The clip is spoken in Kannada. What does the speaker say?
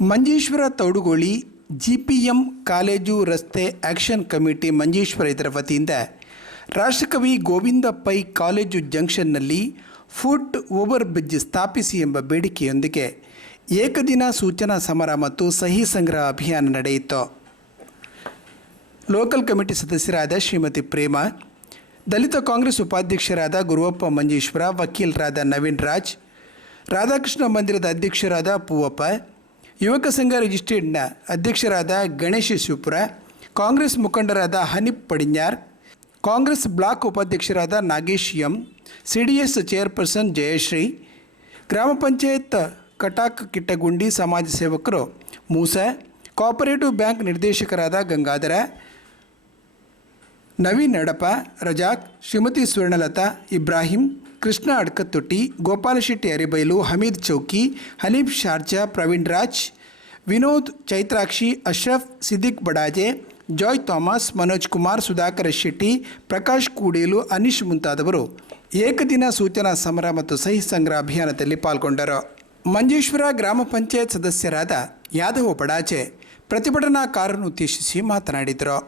Manjeshwar Thoudugoli G P M college ರಸ್ತೆ ಆಕ್ಷನ್ ಕಮಿಟಿ ಮಂಜೇಶ್ವರ ಇದರ ವತಿಯಿಂದ ರಾಷ್ಟ್ರಕವಿ ಗೋವಿಂದ ಪೈ ಕಾಲೇಜು ಜಂಕ್ಷನ್ನಲ್ಲಿ ಫುಟ್ ಓವರ್ ಬ್ರಿಡ್ಜ್ ಸ್ಥಾಪಿಸಿ ಎಂಬ ಬೇಡಿಕೆಯೊಂದಿಗೆ ಏಕದಿನ ಸೂಚನಾ ಸಮರ ಮತ್ತು ಸಹಿ ಸಂಗ್ರಹ ಅಭಿಯಾನ ನಡೆಯಿತು. ಲೋಕಲ್ ಕಮಿಟಿ ಸದಸ್ಯರಾದ ಶ್ರೀಮತಿ ಪ್ರೇಮ, ದಲಿತ ಕಾಂಗ್ರೆಸ್ ಉಪಾಧ್ಯಕ್ಷರಾದ ಗುರುವಪ್ಪ ಮಂಜೇಶ್ವರ, ವಕೀಲರಾದ ನವೀನ್ ರಾಜ್, ರಾಧಾಕೃಷ್ಣ ಮಂದಿರದ ಅಧ್ಯಕ್ಷರಾದ ಪೂವಪ್ಪ ಯುವಕ ಸಂಘ ರಿಜಿಸ್ಟ್ರೇಡ್ನ ಅಧ್ಯಕ್ಷರಾದ ಗಣೇಶ ಶಿವಪುರ, ಕಾಂಗ್ರೆಸ್ ಮುಖಂಡರಾದ ಹನೀಫ್ ಪಡಿನ್ಯಾರ್, ಕಾಂಗ್ರೆಸ್ ಬ್ಲಾಕ್ ಉಪಾಧ್ಯಕ್ಷರಾದ Nagesh M C D S chairperson Jayashree, ಗ್ರಾಮ ಪಂಚಾಯತ್ ಕಟಾಕ್ ಕಿಟ್ಟಗುಂಡಿ ಸಮಾಜ ಸೇವಕರು ಮೂಸ ಕೋಆಪರೇಟಿವ್ ಬ್ಯಾಂಕ್ ನಿರ್ದೇಶಕರಾದ Gangadhara, Naveen Nadapa, Razak, Shrimati Suvarnalatha, Ibrahim Krishna Adkathotti Gopalashetty Aribailu, Hameed Chowki, Haneef Sharjah, Praveen Raj, Vinod Chaitrakshi, Ashraf Siddique Badaje, Joy Thomas, Manoj Kumar, Sudhakara Shetty, Prakash Kudelu, Aneesh ಮುಂತಾದವರು ಏಕದಿನ ಸೂಚನಾ ಸಮರ ಮತ್ತು ಸಹಿ ಸಂಗ್ರಹ ಅಭಿಯಾನದಲ್ಲಿ ಪಾಲ್ಗೊಂಡರು. ಮಂಜೇಶ್ವರ ಗ್ರಾಮ ಪಂಚಾಯತ್ ಸದಸ್ಯರಾದ ಯಾದವ ಬಡಾಜೆ ಪ್ರತಿಭಟನಾಕಾರರನ್ನು ಉದ್ದೇಶಿಸಿ ಮಾತನಾಡಿದರು.